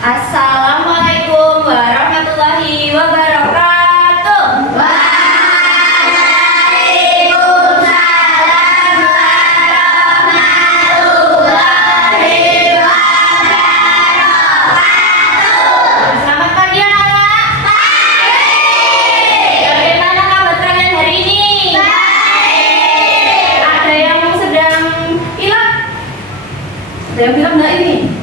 Assalamualaikum warahmatullahi wabarakatuh. Waalaikumsalam warahmatullahi wabarakatuh. Selamat pagi anak-anak. Pagi. Bagaimana kabar kalian hari ini? Baik. Ada yang sedang pilek? Ada yang pilek nggak ini?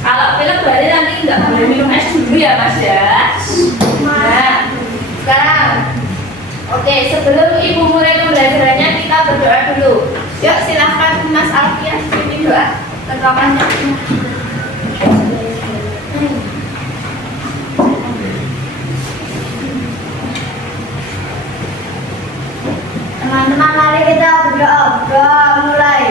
Kalau pilek berarti nanti nggak boleh minum es dulu ya Mas ya. Nah, sekarang, oke, sebelum Ibu mulai pembelajarannya kita berdoa dulu. Yuk silahkan Mas Alfian pimpin doa ketuakannya. Teman-teman, mari kita berdoa. Berdoa mulai.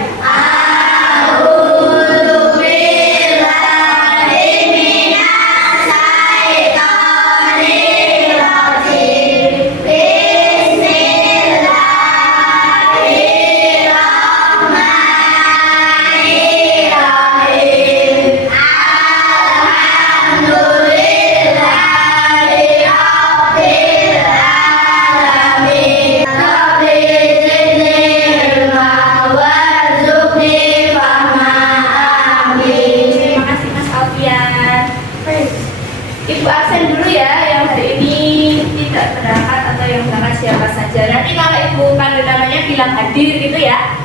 Terima kasih Mas Alfian. Ibu absen dulu ya, yang hari ini tidak berangkat atau yang berangkat siapa saja. Nanti kalau Ibu panggil namanya bilang hadir gitu ya.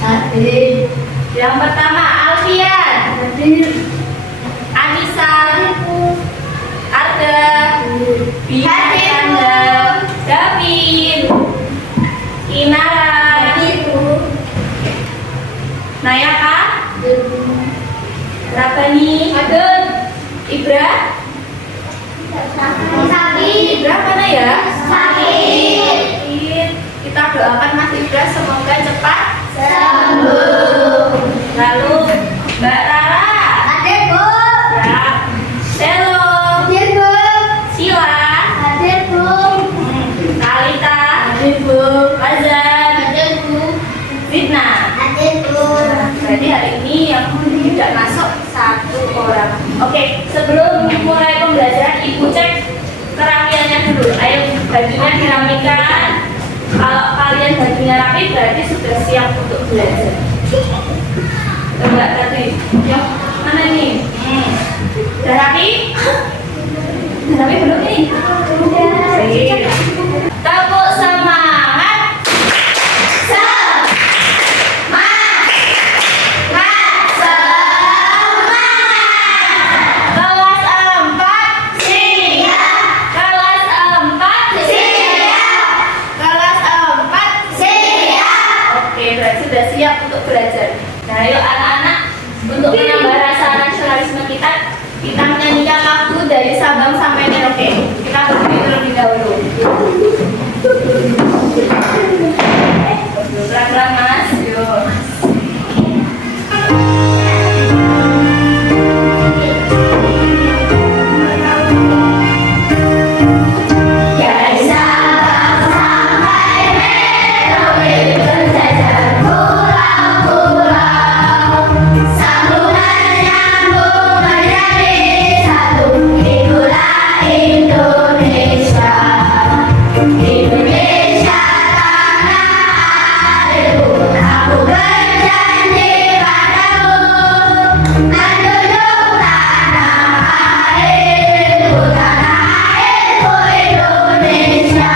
Hadir. Yang pertama Alfian, Hadir. Anissa, Arda, Hadir, Bu. David, Inara, Nayaka, Rabani, Ibra, Ibra mana ya? Sakit. Kita doakan Mas Ibra semoga cepat Sembuh. Lalu Mbak Rara, Hadir, Bu. ya, Selo, Hadir, Bu. Sila, Hadir, Bu. Kalita, Hadir, Bu. Azan, Hadir, Bu. Fitna. Hadir, Bu. Berarti hari ini yang tidak masuk satu orang. Oke, sebelum mulai pembelajaran Ibu cek kerapiannya dulu. Ayo bajunya dirapikan. Kalau kalian bajunya rapi berarti sudah siap untuk belajar. Coba tadi, yuk mana nih? Udah rapi? Udah rapi belum nih? Udah. Tepuk semangat. Kelas 4 Siap. Kelas 4 Siap. Kelas 4 Siap. Oke, berarti sudah siap untuk belajar. Nah, yuk anak-anak, untuk menambah rasa nasionalisme kita menyanyikan lagu dari Sabang sampai Merauke. Kita berdiri terlebih dahulu. Pelan-pelan Mas, yuk. Dari Sabang sampai Merauke berjajar pulau-pulau, sambungan nyambung menjadi satu. Itulah Indonesia. Indonesia tanah airku. Aku berjanji padamu, menjunjung tanah airku, Indonesia.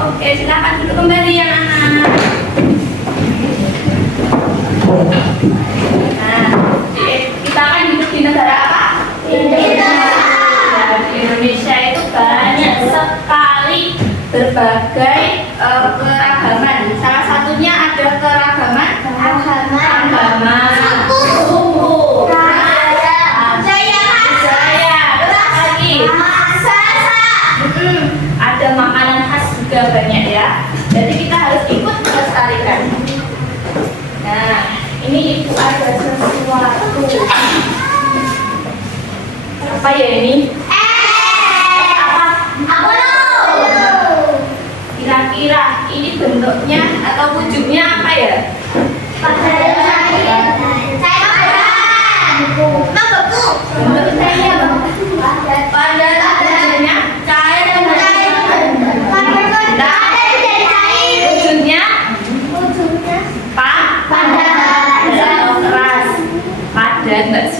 Oke, silakan duduk kembali yang anak. Nah, kita akan hidup di negara apa? Indonesia. Nah, di Indonesia itu banyak sekali berbagai keragaman. Salah satunya ada keragaman agama, suku, budaya, terus apa lagi? Ada makanan khas juga banyak ya. Jadi kita harus ikut melestarikan. Nah, ini Ibu ada sesuatu. Apa ya ini? Apa? Kira-kira ini bentuknya atau wujudnya apa ya? Pada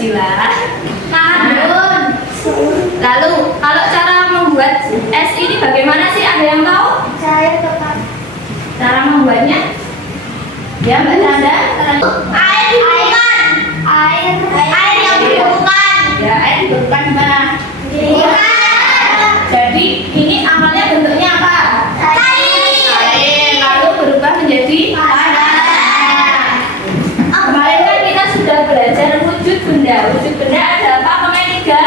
sila. Lalu kalau cara membuat es ini bagaimana sih? Ada yang tahu? Cair tepat. Cara membuatnya? Ya, Mbak Canda. Air dibutuhkan. Air yang dibutuhkan. Ya, air dibutuhkan Mbak. Dibutuhkan. Jadi ini awalnya bentuknya apa? Cair. Lalu berubah menjadi padat. Kemarin kan kita sudah belajar wujud benda. Wujud benda ada apa? Pemain tiga.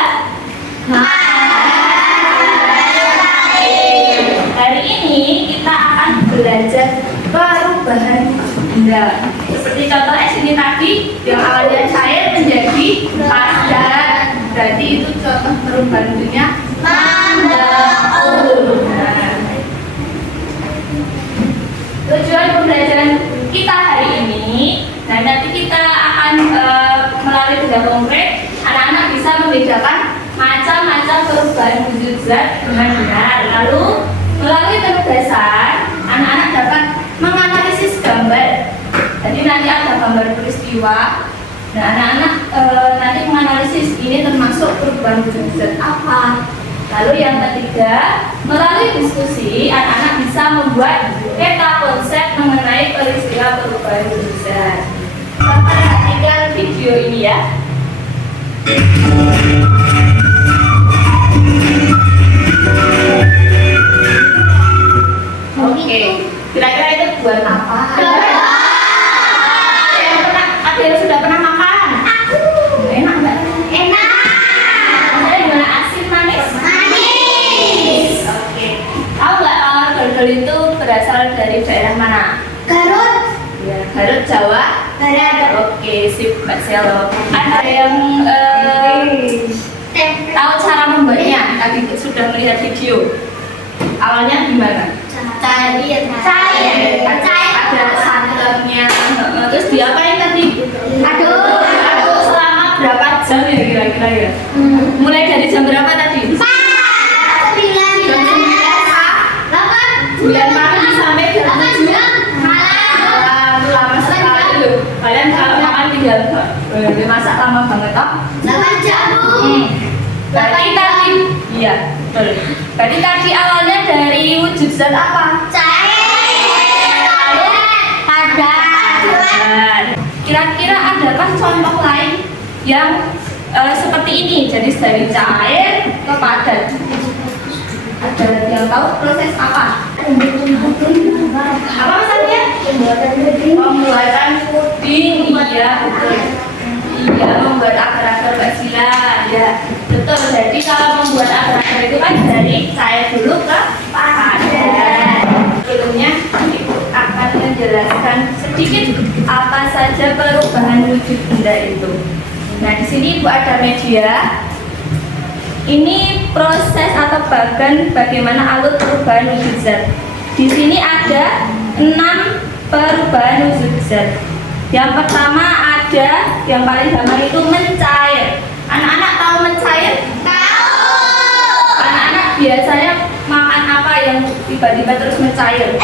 Hari ini kita akan belajar perubahan benda. Seperti contoh es ini tadi, yang awalnya cair menjadi padat. Berarti itu contoh perubahan bentuknya membeku. Tujuan pembelajaran kita hari ini, dan nanti kita akan melalui benda konkret, anak-anak bisa membedakan macam-macam perubahan wujud zat dengan benar. Lalu melalui penugasan, anak-anak dapat menganalisis gambar. Jadi nanti ada gambar peristiwa. Nah, anak-anak nanti menganalisis ini termasuk perubahan wujud zat apa. Lalu yang ketiga, melalui diskusi, anak-anak bisa membuat peta konsep mengenai peristiwa perubahan wujud zat. Kita perhatikan video ini ya. Oke, kira-kira itu buat apa? Ada yang sudah pernah makan? Aku. Enak nggak? Enak. Ada gimana, asin manis? Manis. Oke. Tahu nggak kalau dodol itu berasal dari daerah mana? Garut. Ya, Garut, Jawa. Barat. Oke, sip Mbak Selo. Ada yang tahu cara membuatnya? Tadi sudah melihat video. Awalnya gimana? Cair. Ada santannya. Terus diapain tadi? Aduk selama berapa jam ya kira-kira ya? Mulai dari jam berapa tadi? 9 pagi sampai jam 7 malam. Lama sekali loh. Kalian kalau makan tinggal masak lama banget toh? Berarti tadi, iya betul. Berarti tadi awalnya dari wujud zat apa? Kira-kira adakah contoh lain yang seperti ini? Jadi dari cair ke padat. Ada yang tahu proses apa? Apa maksudnya? Pembuatan puding. Iya betul. Iya, membuat agar-agar Mbak Sila. Ya betul. Jadi kalau membuat agar-agar itu kan dari cair dulu ke padat. Sebelumnya Ibu akan menjelaskan sedikit apa saja perubahan wujud benda itu. Nah, di sini Ibu ada media. Ini proses atau bagaimana alur perubahan wujud zat. Di sini ada 6 perubahan wujud zat. Yang pertama ada yang paling gampang itu mencair. Anak-anak tahu mencair? Anak-anak biasanya makan apa yang tiba-tiba terus mencair?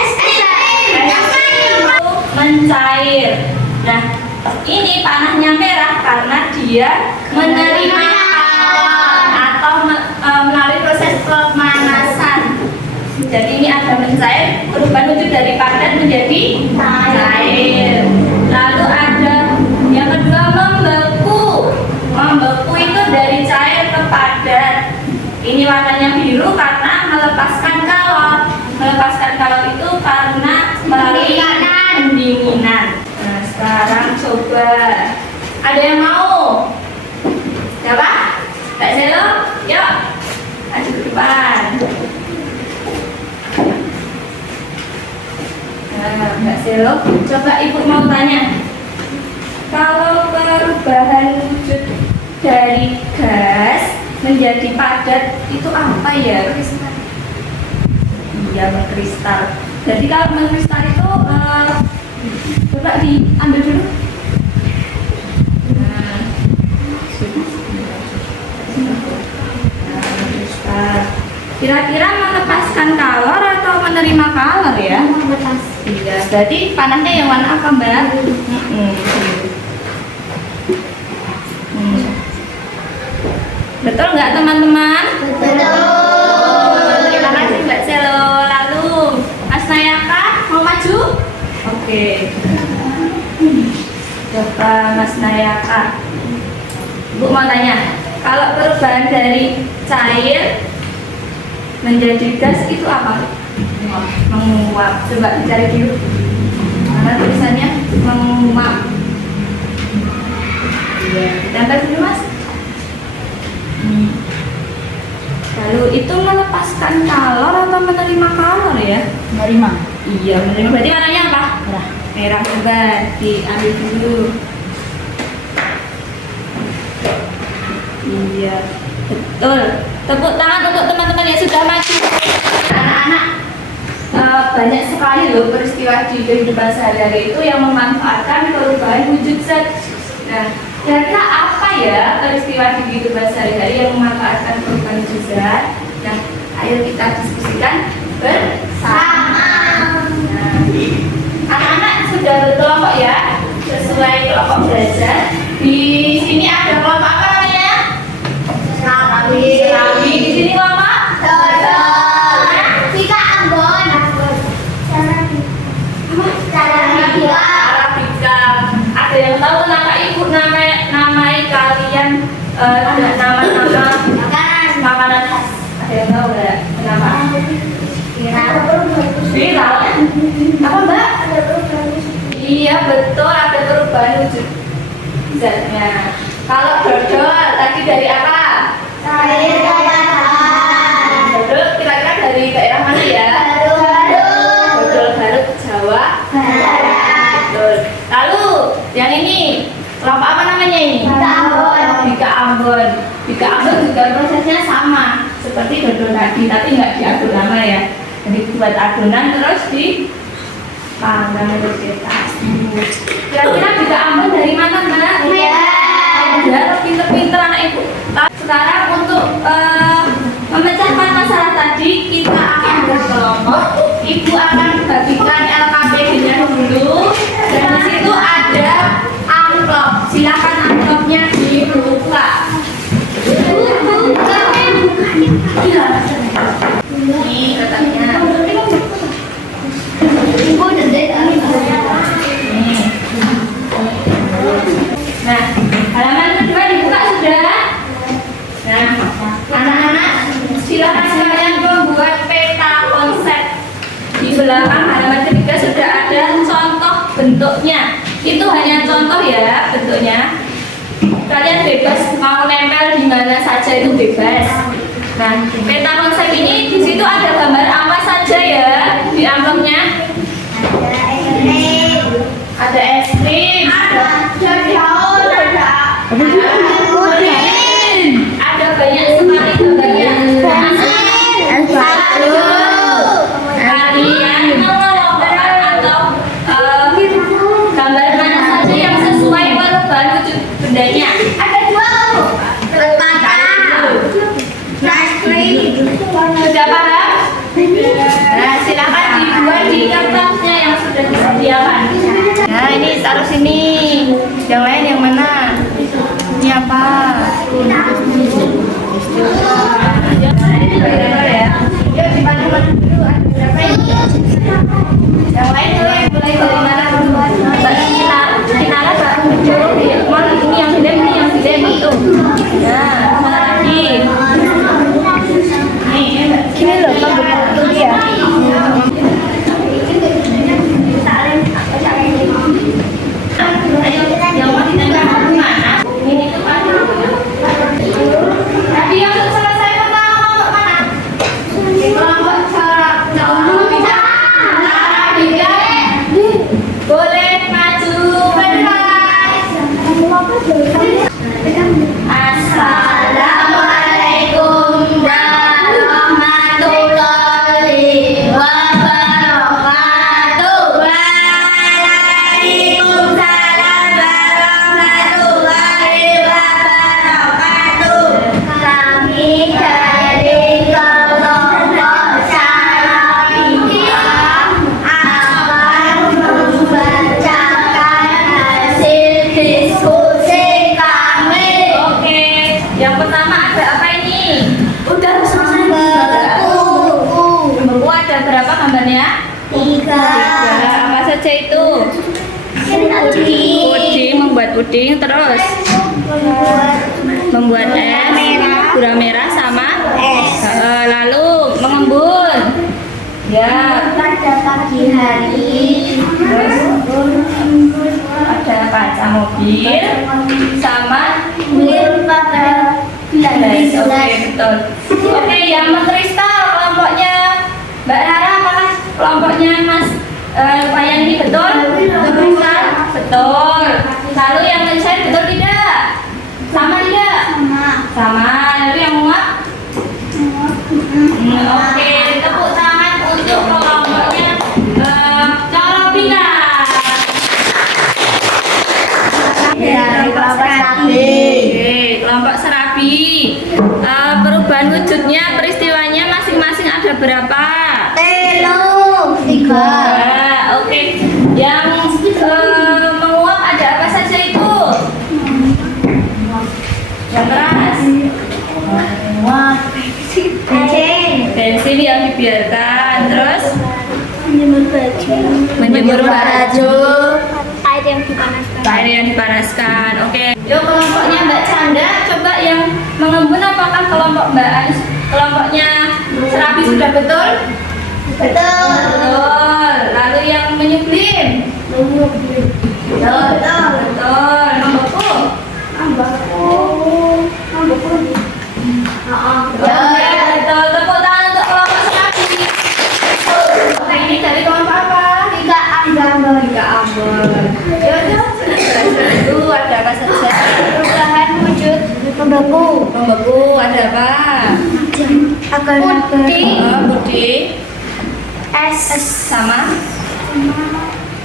Mencair. Nah, ini panahnya merah karena dia menerima kalor atau melalui proses pemanasan. Jadi ini ada mencair, perubahan wujud dari padat menjadi cair. Lalu ada yang kedua membeku. Membeku itu dari cair ke padat. Ini warnanya biru karena melepaskan kalor. Melepaskan kalor itu karena melalui pendinginan. Nah, sekarang coba. Ada yang mau? Siapa? Mbak Selo? Yuk. Maju ke depan. Nah, Mbak Selo, coba Ibu mau tanya. Kalau perubahan wujud dari gas menjadi padat itu apa ya? Iya, mengkristal. Jadi kalau mengkristal itu coba diambil dulu. Nah, mengkristal. Kira-kira melepaskan kalor atau menerima kalor ya? Iya. Berarti panahnya yang warna apa, Mbak? Coba Mas Nayaka. Bu mau tanya, kalau perubahan dari cair menjadi gas itu apa? Menguap. Coba dicari dulu. Mana tulisannya? Menguap. Iya, ditempel dulu Mas. Lalu itu melepaskan kalor atau menerima kalor ya? Menerima. Iya, menerima. Berarti warnanya apa? Merah. Merah. Coba diambil dulu. Iya, betul. Tepuk tangan untuk teman-teman yang sudah maju. Anak-anak, banyak sekali loh peristiwa di kehidupan sehari-hari itu yang memanfaatkan perubahan wujud zat. Nah, kira-kira apa ya peristiwa di kehidupan sehari-hari yang memanfaatkan perubahan wujud zat? Nah, ayo kita diskusikan bersama. Nah, anak-anak sudah berkelompok ya, sesuai kelompok belajar. Di sini ada kelompok apa namanya? Serabi. Di sini kelompok? Kita Ambon. Arabika. Ada yang tahu kenapa ibu namai kalian nama-nama makanan khas? Ada yang tahu nggak kenapa? Viral. Apa Mbak? Iya betul, ada perubahan wujud zatnya. Kalau dodol tadi dari apa? Dodol kira-kira dari daerah mana ya? Dodol Garut, Jawa Betul. Lalu yang ini kelompok apa namanya ini? Bika Ambon. Bika Ambon juga prosesnya sama seperti dodol tadi, tapi nggak diaduk lama ya. Jadi buat adonan terus dipanggang terus kita. Kira-kira Bika Ambon dari mana Mbak? Belajar pinter-pinter anak ibu. Sekarang untuk memecahkan masalah tadi kita akan berkelompok. Ibu akan bagikan LKPD-nya dulu dan di situ ada amplop. Silakan amplopnya dibuka. Ini katanya. Nah, halaman kedua dibuka sudah. Nah, anak-anak silakan kalian membuat peta konsep. Di belakang halaman ketiga sudah ada contoh bentuknya. Itu hanya contoh ya bentuknya. Kalian bebas mau nempel di mana saja itu bebas. Nah, peta konsep ini di situ ada gambar apa saja ya di amplopnya? Ada es krim. Ada banyak sekali gambarnya. Kalian mengelompokkan atau gambar mana saja yang sesuai perubahan wujud bendanya. Ada dua loh. Sudah paham? Nah, silakan dibuat di kertasnya yang sudah disediakan. Nah, ini taruh sini. Yang lain yang mana? Ini apa? Yuk dibantu dulu. Ada berapa ini? Yang lain dulu yang mulai dari mana dulu? Kita baru dulu. Ini yang gede, ini yang gede itu. Nah, mana lagi? Ini loh, itu dia. Ayo puding, terus membuat es, gula merah sama Es. lalu mengembun. Ya, Pada pagi hari. terus ada kaca mobil sama Kemudian pada bulan gelas. Oke, betul. Oke, yang mengkristal kelompoknya Mbak Rara, apakah kelompoknya Mas Payan ini betul? Mengkristal? Betul. Lalu yang mencair betul tidak? Sama tidak? Sama. Lalu yang menguap? Oke, tepuk tangan untuk kelompoknya Corobina. Dari kelompok Serabi. Oke, kelompok Serabi. Perubahan wujudnya, peristiwanya masing-masing ada berapa? Telu. Tiga. Oke. Yang menguap ada apa saja itu? Yang keras. Kucing. Bensin yang dibiarkan. Terus Menjemur baju. menjemur baju. Air yang dipanaskan. Air yang dipanaskan. Oke. Yuk kelompoknya Mbak Canda, coba yang mengembun apakah kelompok Mbak Ais? Kelompoknya Serabi sudah betul? Betul. Betul. Lalu yang menyublim? Betul. Betul. Membeku? Ya, betul. Tepuk tangan untuk kelompok Serabi. Oke, ini dari kelompok apa? Tiga Ambon. Tiga Ambon. Ya, dulu ada apa saja? Perubahan wujud membeku. Membeku ada apa? Putih. Putih Es. sama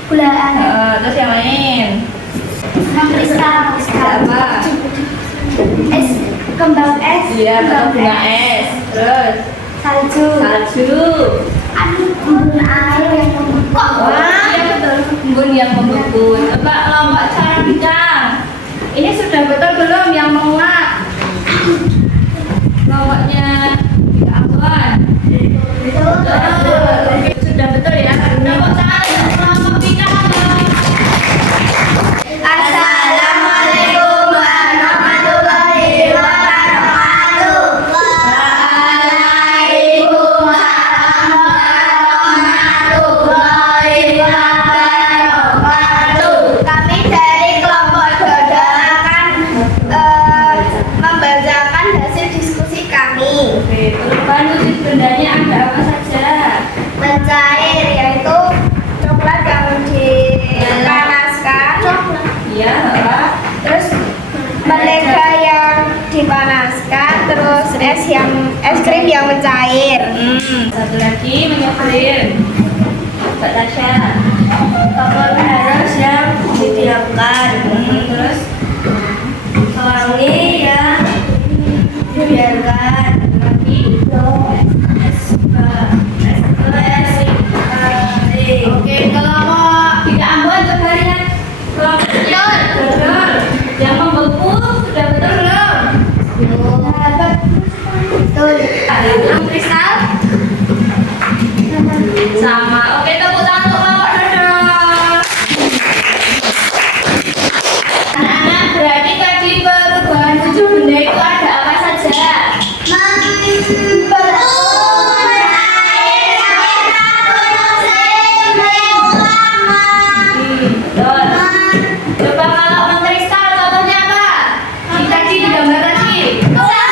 Gulaan. terus yang lain Kristal. ada apa? Es. Kembang es. Iya, bunga es. Terus Salju. salju. Embun air yang membeku. Wah, iya betul. Embun yang membeku. Coba kelompok cara bidang. Ini sudah betul belum yang menguap? Kelompoknya Ambon. Betul. Sudah betul ya. Tepuk tangan untuk kelompok bidang. Assalamualaikum warahmatullahi wabarakatuh. Waalaikumsalam warahmatullahi wabarakatuh. Kami dari kelompok Dodo akan membacakan hasil diskusi kami. Oke, perubahan wujud bendanya ada apa saja? Mencair yaitu coklat yang dipanaskan. Iya, Pak. Terus mentega yang dipanaskan, terus es krim yang mencair. Satu lagi menyebrin. Mbak Tasya. Kompor harus yang didiamkan. Terus Pewangi yang dibiarkan. lagi. Oke, kalau mau tidak Ambon coba lihat kelompoknya betul. Yang membeku sudah betul belum? Betul. Yang kristal sama. Oke, tepuk tangan untuk kelompok dodol. Anak-anak, berarti tadi perubahan wujud benda itu ada apa saja? Betul. Coba kalau mengkristal contohnya apa? Tadi di gambar tadi. Bunga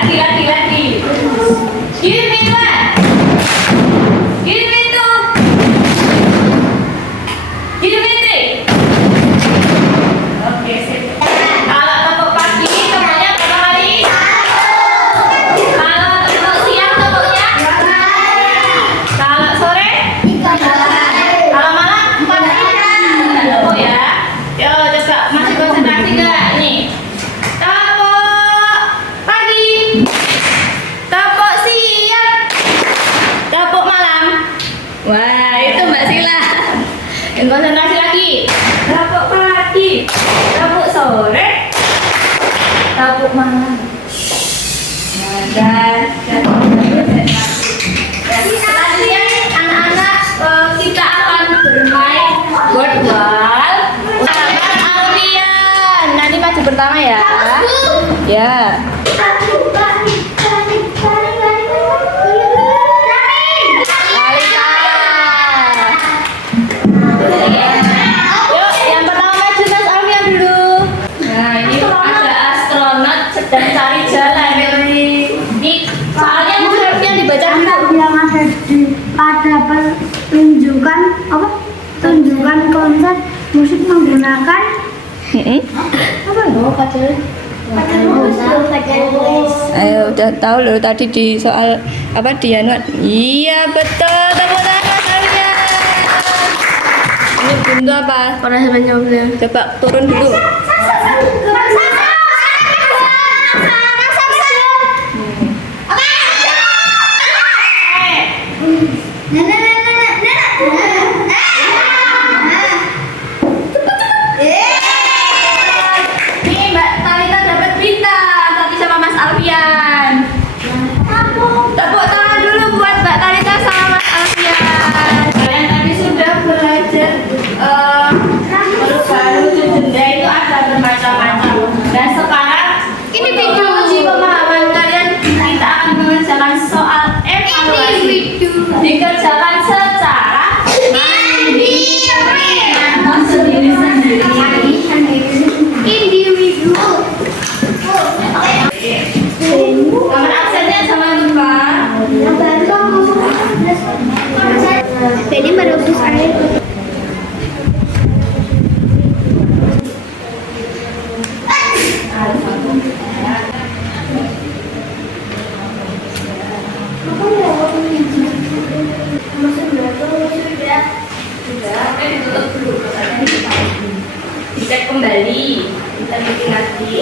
Lagi. Give me one. Give me two. Give me three. Oke, sip. Kalau tepuk pagi, tepuknya berapa kali? Kalau tepuk siang, tepuknya? Kalau sore? Kalau malam? 4 kali. Tepuk ya. Yo, coba masih konsentrasi nggak? Nih. Tepuk pagi. Tepuk siang. Tepuk malam. Wah, itu Mbak Sila. Dan konsentrasi lagi. Tepuk pagi. Tepuk sore. Tepuk malam. Nah, dan selanjutnya anak-anak kita akan bermain boardwalk. Alfian, nanti maju pertama ya. Ya. Alika. Yuk, yang pertama maju Mas Alfian dulu. Nah, ini ada astronot sedang cari jalan. Ini soalnya Mas Alfian dibaca dulu. Yang ada pertunjukan apa? Tunjukkan konser musik menggunakan apa ya? Ayo, udah tahu loh tadi di soal apa di anuan. Iya betul, tepuk tangan Alfian. Ini buntu apa? Coba turun dulu. Nih Mbak Talita dapat bintang tadi sama Mas Alfian. Tepuk tangan dulu buat Mbak Talita sama Mas Alfian. Kalian tadi sudah belajar merubah wujud benda itu ada bermacam-macam. Dan sekarang ini untuk uji pemahaman kalian kita akan mengerjakan soal evaluasi. Dikerjakan secara Nomor absennya jangan lupa. Jadi merebus air. Ditutup dulu, dicek kembali, kita bikin lagi.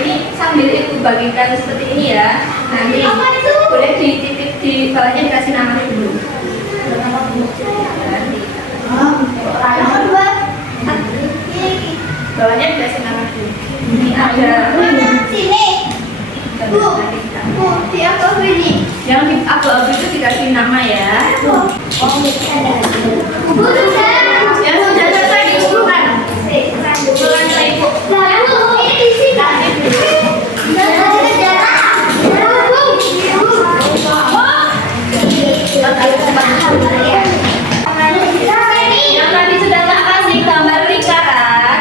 Ini sambil ibu bagikan seperti ini ya. Nanti boleh dititip di bawahnya dikasih nama dulu. Bawahnya dikasih nama dulu. Ini ada. Yang di abu-abu itu dikasih nama ya. Yang sudah selesai diusulkan. Usulkan ke ibu. Yang tadi sudah tak kasih gambar lingkaran,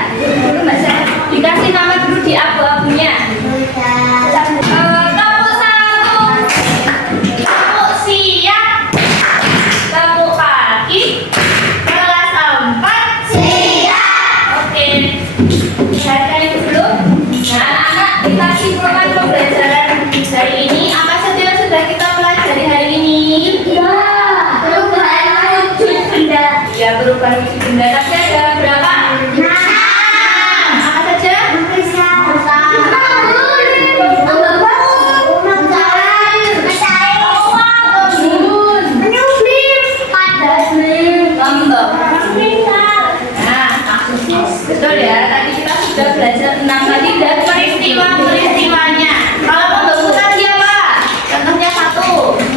dikasih nama dulu di abu-abunya. Tepuk 1, tepuk siang, tepuk pagi, kelas 4 siang. Oke, perhatikan itu dulu. Nah, anak-anak kita simpulkan pembelajaran hari ini. Apa saja yang sudah kita pelajari hari ini? Ya, perubahan wujud benda. Tapi ada berapa? 6. Apa saja? Betul ya, tadi kita sudah belajar 6 tadi dan peristiwa-peristiwanya. Kalau pembentukan dia apa? Contohnya 1.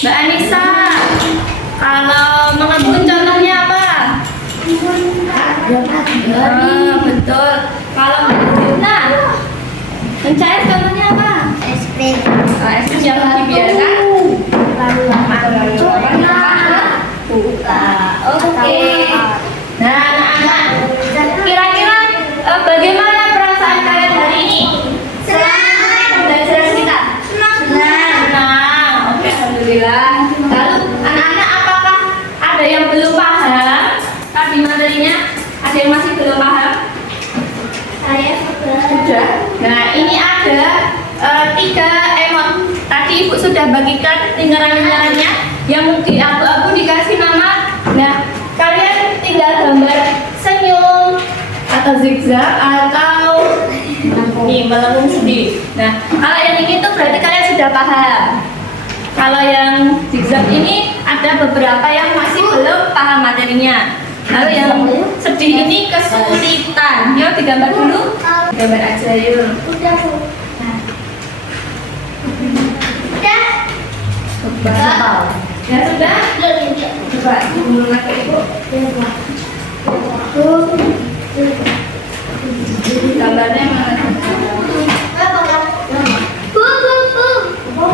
Mbak Anissa, kalau mengembun contohnya apa? Betul. Kalau nah, mencair contohnya apa? Es krim yang dibiarkan buka. Oke. Nah, anak-anak, kira-kira tiga emot. Tadi ibu sudah bagikan lingkaran-lingkarannya yang mungkin abu-abu dikasih nama. Nah, kalian tinggal gambar senyum atau zigzag atau nih melengkung sendiri. Nah, kalau yang ini tuh berarti kalian sudah paham. Kalau yang zigzag ini ada beberapa yang masih belum paham materinya. Lalu yang sedih ini kesulitan. Yuk digambar dulu. Gambar aja yuk. Udah, Bu. Nah, Udah. coba. Ya sudah. Coba dulu lagi ibu. Gambarnya mana? Bu, Bu, Bu.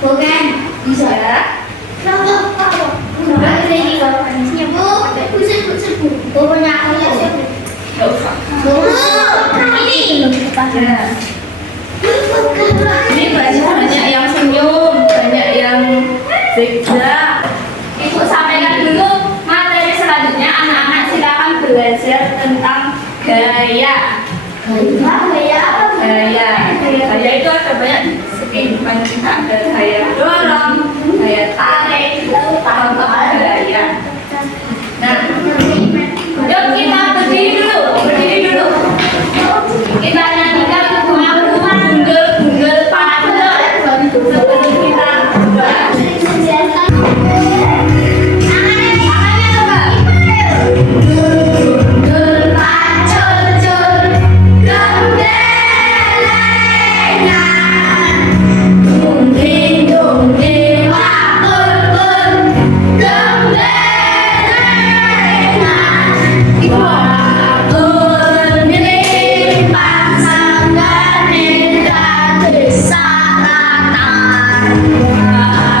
Bukan. Bisa ya? Coba ini kalau panisnya, Bu. Pusat, Bu. Bu punya aku ya, siapa? Gak usah. Bu, ini lebih tepat. Nah, ini banyak yang senyum, banyak yang zigzag. Ibu sampaikan dulu materi selanjutnya. Anak-anak silakan belajar tentang gaya. Gaya itu ada banyak kehidupan kita. Ada gaya dorong, gaya tarik, itu contoh gaya. Nah, yuk kita berdiri dulu. Kita nyanyikan aku gundul padel seperti kita berdua. Tangannya coba. Gundul pacul-cul, gembelengan, dungding-dungding wakul-kul, gembelengan, wakul nilimpang sanggane dadi saratan,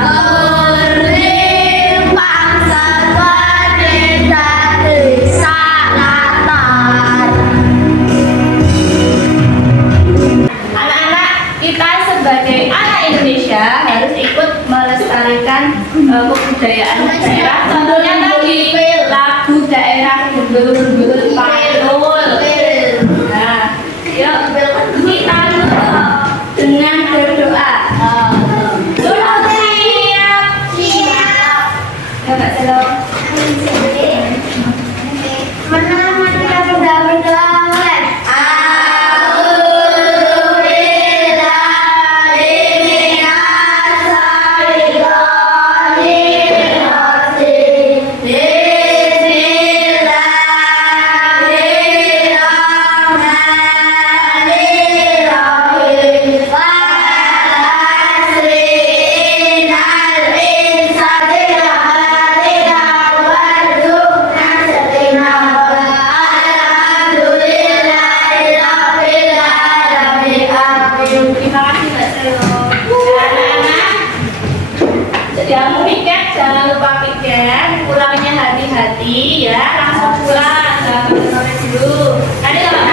wakul nilimpang sanggane dadi saratan. Anak-anak, kita sebagai anak Indonesia harus ikut melestarikan kebudayaan daerah. Contohnya tadi lagu daerah gundul padul. Nah, yuk kita dulu dengan berdoa. Dulu siap. Ya Mbak Selo. Terima kasih Mbak Selo. Anak-anak, yang mau piket jangan lupa piket, pulangnya hati-hati ya, langsung pulang, jangan sore dulu. Tadi kalau